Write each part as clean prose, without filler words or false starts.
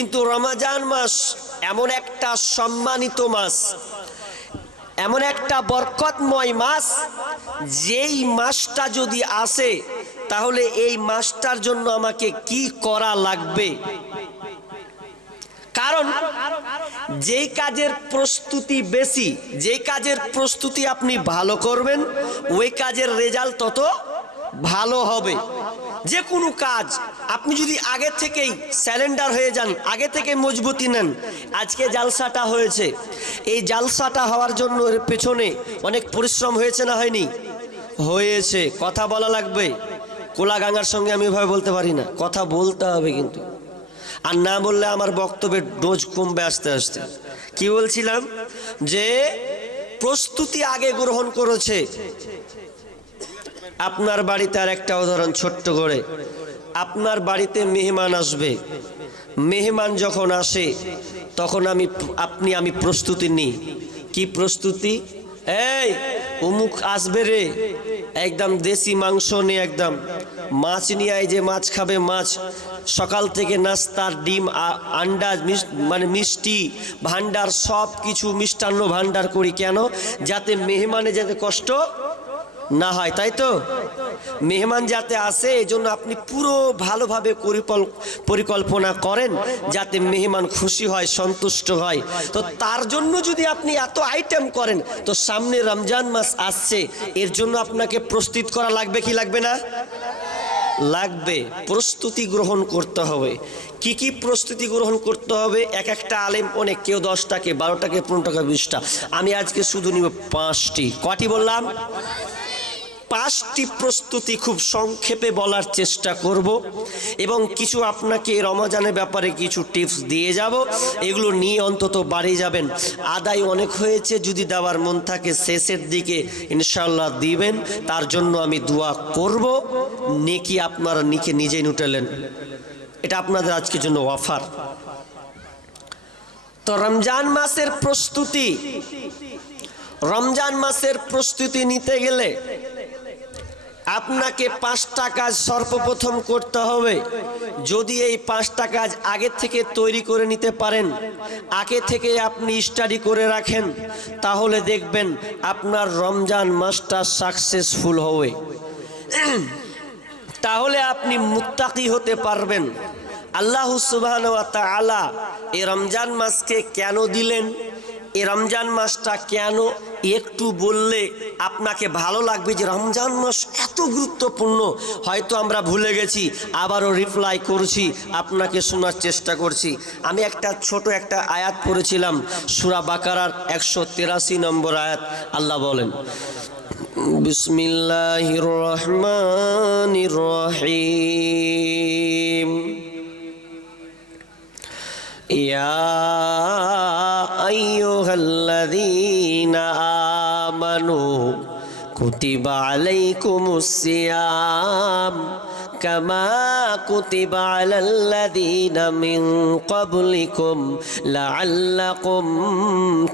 কিন্তু রমজান মাস এমন একটা সম্মানিত মাস, এমন একটা বরকতময় মাস, যেই মাসটা যদি আসে তাহলে এই মাসটার জন্য আমাকে কি করা লাগবে। কারণ যেই কাজের প্রস্তুতি বেশি, যেই কাজের প্রস্তুতি আপনি ভালো করবেন, ওই কাজের রেজাল্ট তত ভালো হবে। যে কোনো কাজ আপনি যদি আগে থেকেই স্যালেন্ডার হয়ে যান, আগে থেকে মজবুতি নেন। আজকে জালসাটা হয়েছে, এই জালসাটা হওয়ার জন্য এর পেছনে অনেক পরিশ্রম হয়েছে না হয়নি? হয়েছে। কথা বলা লাগবে। কোলা গাঙ্গার সঙ্গে আমি এভাবে বলতে পারি না, কথা বলতে হবে কিন্তু। আর না বললে আমার বক্তব্যের ডোজ কমবে আস্তে আস্তে। কি বলছিলাম? যে প্রস্তুতি আগে গ্রহণ করেছে। আপনার বাড়িতে আর একটা উদাহরণ ছোট্ট করে, আপনার বাড়িতে মেহমান আসবে, মেহমান যখন আসে তখন আমি প্রস্তুতি নিই। কি প্রস্তুতি? এই অমুক আসবে রে, একদম দেশি মাংস নিয়ে, একদম মাছ নিয়ে আয়, যে মাছ খাবে মাছ। সকাল থেকে নাস্তার ডিম, আন্ডা, মানে মিষ্টি ভান্ডার, সব কিছু মিষ্টান্ন ভান্ডার করি। কেন? যাতে মেহমানে যাতে কষ্ট না হয়, তাই তো? মেহমান যাতে আসে এই জন্য আপনি পুরো ভালোভাবে পরিকল্পনা করেন যাতে মেহমান খুশি হয়, সন্তুষ্ট হয়। তো তার জন্য যদি আপনি এত আইটেম করেন, তো সামনে রমজান মাস আসছে, এর জন্য আপনাকে প্রস্তুত করা লাগবে কি লাগবে না? লাগবে। প্রস্তুতি গ্রহণ করতে হবে। কি কি প্রস্তুতি গ্রহণ করতে হবে? এক একটা আলেম অনেক, কেউ 10টাকে 12টাকে 15টাকে 20টা, আমি আজকে শুধু নিব 5টি। কটি বললাম? 5টি প্রস্তুতি খুব সংক্ষেপে বলার চেষ্টা করব, এবং কিছু আপনাকে রমজানের ব্যাপারে কিছু টিপস দিয়ে যাব। এগুলো নিয়ে অন্তত বাড়ি যাবেন। আদায় অনেক হয়েছে, যদি দেওয়ার মন থাকে শেষের দিকে ইনশাআল্লাহ দিবেন, তার জন্য আমি দোয়া করব। নেকি আপনারা নিজেই উঠালেন, এটা আপনাদের আজকের জন্য অফার। তো রমজান মাসের প্রস্তুতি, রমজান মাসের প্রস্তুতি নিতে গেলে আপনাকে 5টা কাজ সর্বপ্রথম করতে হবে। যদি এই 5টা কাজ আগে থেকে তৈরি করে নিতে পারেন, আগে থেকে আপনি স্টাডি করে রাখেন, তাহলে দেখবেন আপনার রমজান মাসটা সাকসেসফুল হবে। তাহলে আপনি মুত্তাকি হতে পারবেন। আল্লাহ সুবহানাহু ওয়া তাআলা এই রমজান মাসকে কেন দিলেন, এই রমজান মাসটা কেন, একটু বললে আপনাকে ভালো লাগবে যে রমজান মাস এত গুরুত্বপূর্ণ। হয়তো আমরা ভুলে গেছি, আবারও রিপ্লাই করছি, আপনাকে শোনার চেষ্টা করছি। আমি একটা ছোট একটা আয়াত পড়েছিলাম, সূরা বাকারার 183 নম্বর আয়াত। আল্লাহ বলেন, বিসমিল্লাহির রহমানির রহিম, ইয়া আইয়ুহাল্লাযীনা আমানু কুতিবা আলাইকুমুস সিয়াম কামা কুতিবা আলাল্লাযীনা মিন ক্বাবলিকুম লাআল্লাকুম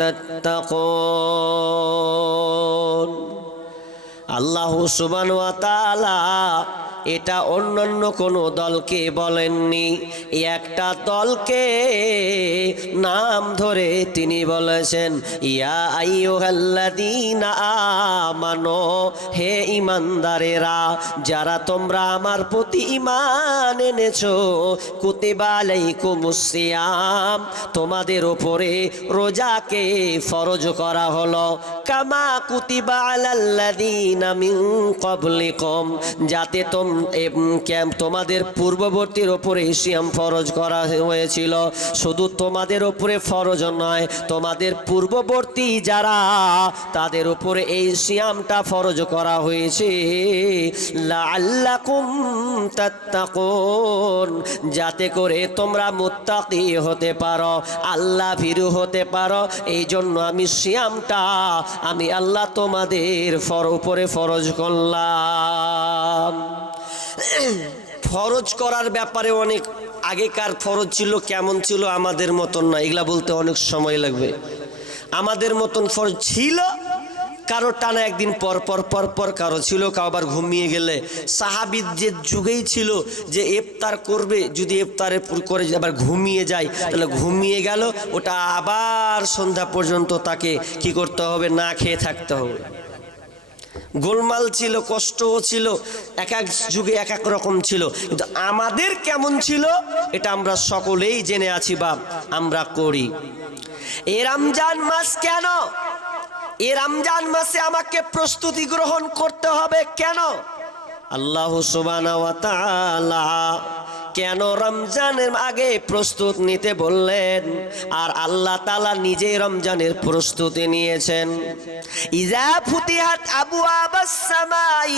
তাত্তাকুন। আল্লাহ সুবহানাহু ওয়া তাআলা এটা অন্যান্য কোনো দলকে বলেননি, একটা দলকে নাম ধরে তিনি বলেছেন, ইয়া আইয়ুহাল্লাযীনা আমানু, হে ঈমানদারেরা, যারা তোমরা আমার প্রতি ঈমান এনেছো, কুতিবা আলাইকুমুস সিয়াম, তোমাদের উপরে রোজাকে ফরজ করা হলো, কামা কুতিবা আলাল্লাযীনা মিন ক্বাবলিকুম, যাতে তোমাদের পূর্ববর্তীর উপরে সিয়াম ফরজ করা হয়েছিল। শুধু তোমাদের উপরে ফরজ নয়, তোমাদের পূর্ববর্তী যারা, তাদের উপরে এই সিয়ামটা ফরজ করা হয়েছে, লাআল্লাকুম তাত্তাকুন, যাতে করে তোমরা মুত্তাকি হতে পারো, আল্লাহ ভীরু হতে পারো। এই জন্য আমি সিয়ামটা আমি আল্লাহ তোমাদের উপরে ফরজ করলাম। ফরজ করার ব্যাপারে অনেক আগেকার ফরজ ছিল, কেমন ছিল আমাদের মতন না, এগুলা বলতে অনেক সময় লাগবে। আমাদের মতন ফরজ ছিল, কারো টানা একদিন পর পর পর পর কারো ছিল, কারো আবার ঘুমিয়ে গেলে। সাহাবীর যে যুগেই ছিল যে ইফতার করবে, যদি ইফতারে করে যদি আবার ঘুমিয়ে যায় তাহলে ঘুমিয়ে গেল, ওটা আবার সন্ধ্যা পর্যন্ত তাকে কি করতে হবে, না খেয়ে থাকতে হবে। গোলমাল ছিল, কষ্টও ছিল, এক এক যুগে এক এক রকম ছিল। কিন্তু আমাদের কেমন ছিল এটা আমরা সকলেই জেনে আছি বা আমরা করি। এ রমজান মাস কেন, এ রমজান মাসে আমাকে প্রস্তুতি গ্রহণ করতে হবে কেন? আল্লাহ সুবহানাহু ওয়া তাআলা কেন রমজানের আগে প্রস্তুত নিতে বললেন, আর আল্লাহ তাআলা নিজে রমজানের প্রস্তুতি নিয়েছেন। ইজা ফুতিহাত আবওয়াবাস সামাই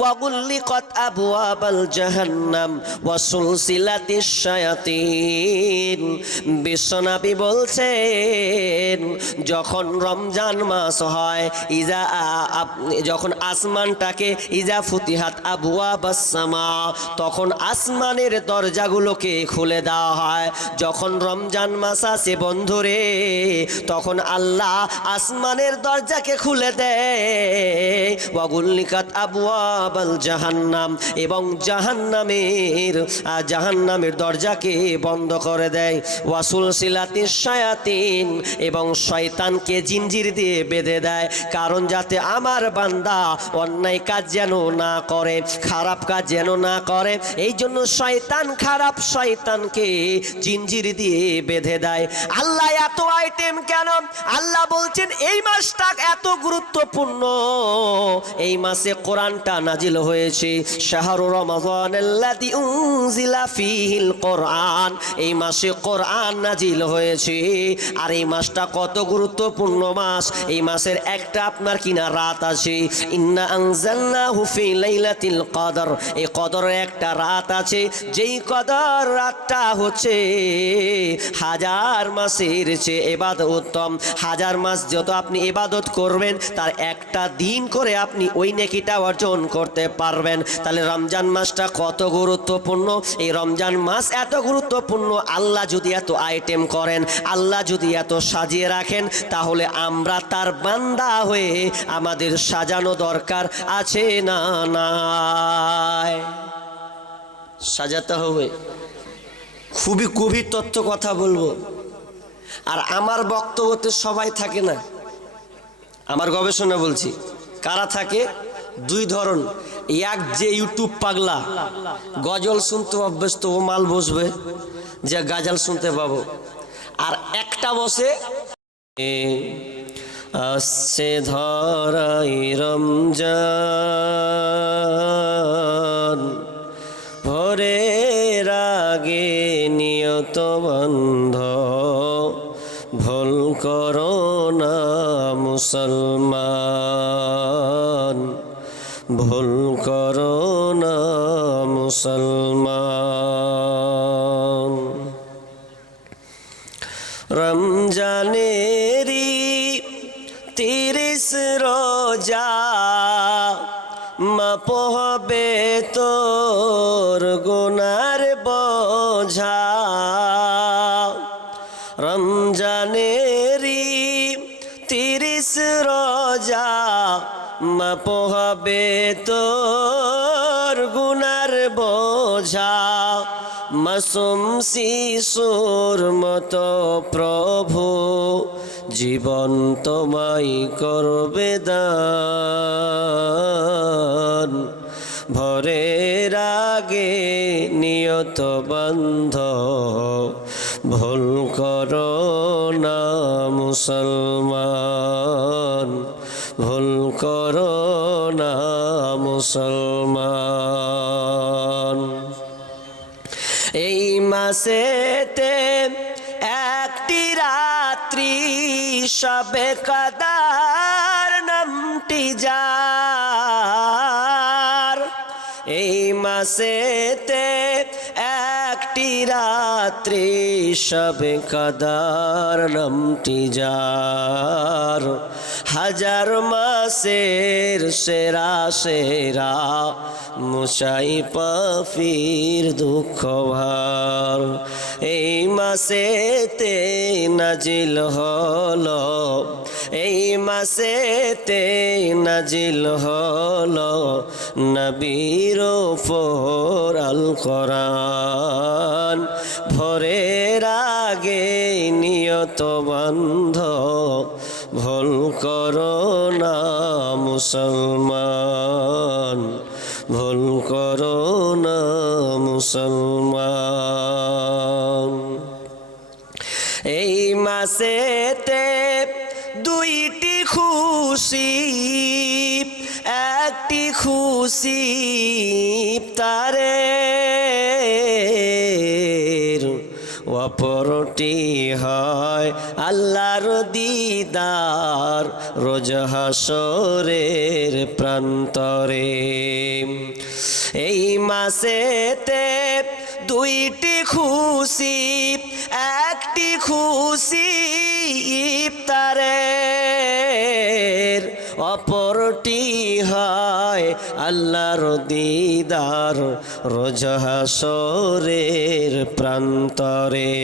ওয়া গুল্লিকাত আবওয়াবাল জাহান্নাম ওয়া সুলসিলাতিশ শায়াতিন। বিশ্বনবী বলছেন যখন রমজান মাস হয়, যখন আসমানটাকে ইজা ফুতিহাত আবওয়াবাস সামা, তখন আসমানের দরজাগুলোকে খুলে দেওয়া হয়। যখন রমজান মাস আসে বন্ধুরে, তখন আল্লাহ আসমানের দরজাকে খুলে দেয়। ওয়া গুল্লিকাত আবওয়াবাল জাহান্নাম, এবং জাহান্নামের দরজাকে বন্ধ করে দেয়। ওয়া সুলসিলাতিশ শায়াতিন, এবং শয়তানকে জিঞ্জির দিয়ে বেঁধে দেয়, কারণ যাতে আমার বান্দা অন্যায় কাজ যেন না করে, খারাপ কাজ যেন না করে। এই জন্য শয়তান, খারাপ শয়তানকে জিঞ্জির দিয়ে বেঁধে দেয়। আল্লাহ এত আইটেম কেন? আল্লাহ বলছেন এই মাসটা এত গুরুত্বপূর্ণ, এই মাসে কোরআনটা নাজিল হয়েছে। শাহরু রমাযানাল্লাযী উনজিলা ফীহিল কোরআন, এই মাসে কোরআন নাজিল হয়েছে। আর এই মাসটা কত গুরুত্বপূর্ণ মাস, এই মাসের একটা আপনার কিনা রাত আছে। ইন্না আনজালনাহু ফী লাইলাতিল কদর, এই কদরের একটা রাত আছে, যেই কদর রাতটা হচ্ছে হাজার মাসের চেয়ে ইবাদত উত্তম। হাজার মাস যত আপনি ইবাদত করবেন তার একটা দিন করে আপনি ওই নেকিটা অর্জন করতে পারবেন। তাহলে রমজান মাসটা কত গুরুত্বপূর্ণ। এই রমজান মাস এত গুরুত্বপূর্ণ, আল্লাহ যদি এত আইটেম করেন, আল্লাহ যদি এত সাজিয়ে রাখেন, তাহলে আমরা তার বান্দা হয়ে আমাদের সাজানো দরকার আছে না নাই? সাজাতে হবে। খুবই গভীর তত্ত্ব কথা বলবো, আর আমার বক্তব্যতে সবাই থাকে না, আমার গবেষণা বলছি। কারা থাকে? দুই ধরন। এক যে ইউটিউব পাগলা, গজল শুনতে অভ্যস্ত, ও মাল বসবে যে গাজাল শুনতে পাবো। আর একটা বসে আসছে ধরাই রমজান, ভোরের আগে নিয়ত বন্ধ, ভুল করো না মুসলমান, ভুল করো না মুসলমান। রমজানেরি 30 রোজা, মাপ হবে তোর গুনার বোঝা। রমজানেরি 30 রোজা, মাপ হবে তোর গুনার বোঝা। মাসুম শিশুর মতো প্রভু জীবন তোমায় করবে দান, ভোরের আগে নিয়ত বন্ধ, ভুল করো না মুসলমান, ভুল করো না মুসলমান। এই মাসেতে একটি রাত্রি শবে কদর নামটি যার, এই মাসেতে একটি রাত্রি শবে কদর নামটি যার। হাজার মাসের সেরা সেরা মুছাই পাফির দুঃখ ভার, এই মাসেতে নাজিল হলো, এই মাসেতে নাজিল হলো নবীর উপর আল কোরআন। ভোরের আগে নিয়ত বন্ধ, ভুল করো না মুসলমান, ভুল করো না মুসলমান। এই মাসেতে দুইটি খুশি, একটি খুশি ইফতারের, অপরটি হয় আল্লাহর দিদার রোজ হাসরের প্রান্তরে। এই মাসেতে দুইটি খুশি, একটি খুশি ইফতারের, অপরটি হয় আল্লাহর দিদার রোজ হাসরের প্রান্তরে।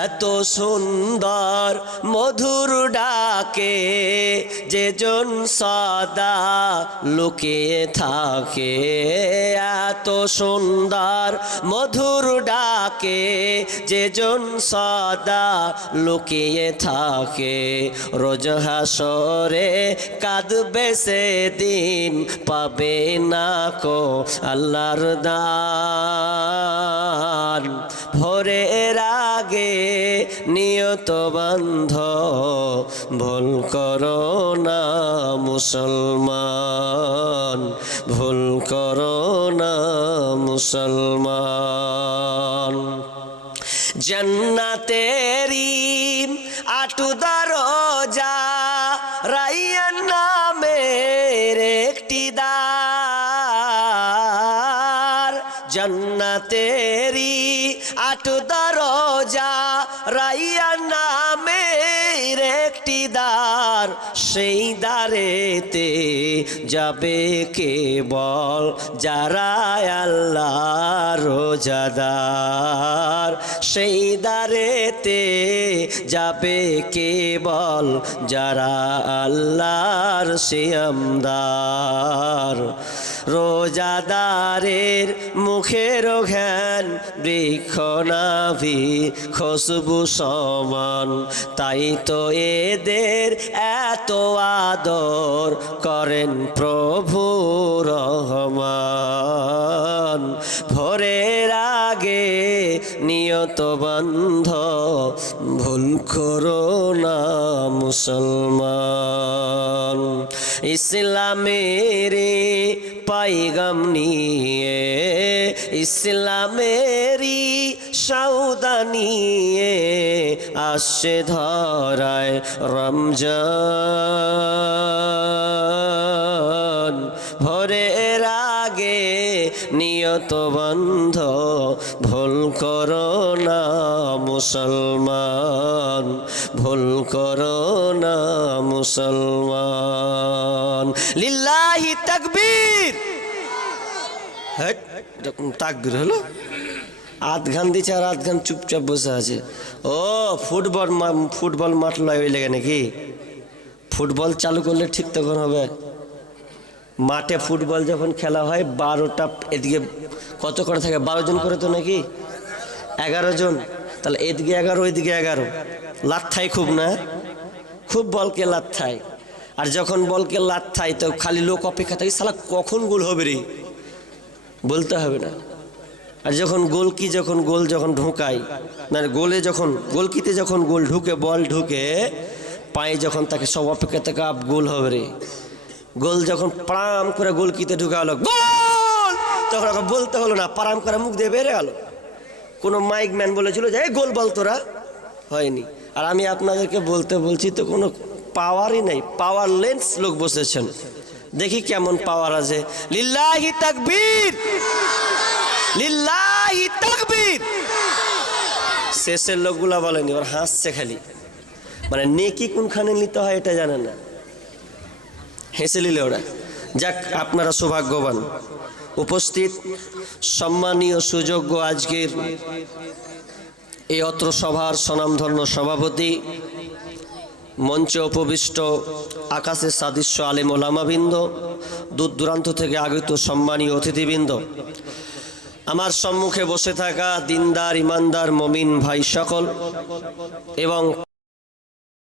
এত সুন্দর মধুর ডাকে যেজন সদা লুকিয়ে থাকে, এত সুন্দর মধুর ডাকে যেজন সদা লুকিয়ে থাকে, রোজ হাসরে কাঁদবে সেদিন, পাবে না কো আল্লাহর দান। ভোরের আগে নিয়ত বন্ধ, ভুল করো না মুসলমান, ভুল করো না মুসলমান। জান্নাতেরি 8 দরজা, রাইয়ান নামের একটি দ্বার। জান্নাতেরি 8 দরজা, রাইয়ান নামের একটি দ্বার। সেই দ্বারেতে যাবে কেবল যারা আল্লাহর রোজাদার। সেই দ্বারেতে যাবে কেবল যারা আল্লাহর সিয়ামদার। রোজাদারের মুখের ঘ্রাণ বৃক্ষ নাভি খুশবু সমান, তাই তো এদের এত আদর করেন প্রভু রহমান। ভোরের আগে নিয়ত বন্ধ, ভুল করো না মুসলমান। ইসলামের পাইগাম নিয়ে, ইসলামেরই সওদা নিয়ে আসছে ধরায় রমজান। ভোরের আগে নিয়ত বন্ধ, ভুল করো না মুসলমান, ভুল করো না মুসলমান। লিল্লাহি তাকবীর। তাকবীর হলো, আধ ঘান দিচ্ছে আর আধ ঘান চুপচাপ বসে আছে। ও ফুটবল মাঠ লয় ওই লেগে নাকি? ফুটবল চালু করলে ঠিক তখন হবে। মাঠে ফুটবল যখন খেলা হয় 12টা, এদিকে কত করে থাকে? 12 জন করে তো নাকি? 11 জন। তাহলে এদিকে 11 ওইদিকে 11, লাত থাই খুব না, খুব বলকে লাত থাই। আর যখন বলকে লাত থাই তো খালি লোক অপেক্ষা থাকে, শালা কখন গোল হবে রে, বলতে হবে না। আর যখন গোল যখন ঢোকায়, মানে গোলে যখন গোলকিতে যখন গোল ঢুকে, বল ঢুকে পায়ে যখন তাকে সব অপেক্ষা থাকে আপ গোল হবে রে। গোল যখন প্রাম করে গোলকিতে ঢুকা হলো গোল, তখন ওকে বলতে হলো না, পারাম করে মুখ দিয়ে বেড়ে গেল। কোনো মাইক ম্যান বলেছিল যে এই গোল বল তোরা, হয়নি। আর আমি আপনাদেরকে বলছি তো কোনো পাওয়ারই নাই, পাওয়ারলেস লোক বসেছেন। দেখি কেমন পাওয়ার আছে। লিল্লাহি তাকবীর, লিল্লাহি তাকবীর। শেষের লোকগুলা বলেনি, ওর হাসছে খালি, মানে নেকি কোনখানে নিতে হয় এটা জানে না, হেসে নিলে ওরা। যাক, আপনারা সৌভাগ্যবান। উপস্থিত সম্মানীয় সুযোগ্য আজকের এই অত্র সভার স্বনামধন্য সভাপতি, মঞ্চে উপবিষ্ট আকাশের সাদৃশ্য আলেম ওলামাবৃন্দ, দূর দূরান্ত থেকে আগত সম্মানীয় অতিথিবৃন্দ, আমার সম্মুখে বসে থাকা দিনদার ইমানদার মমিন ভাই সকল এবং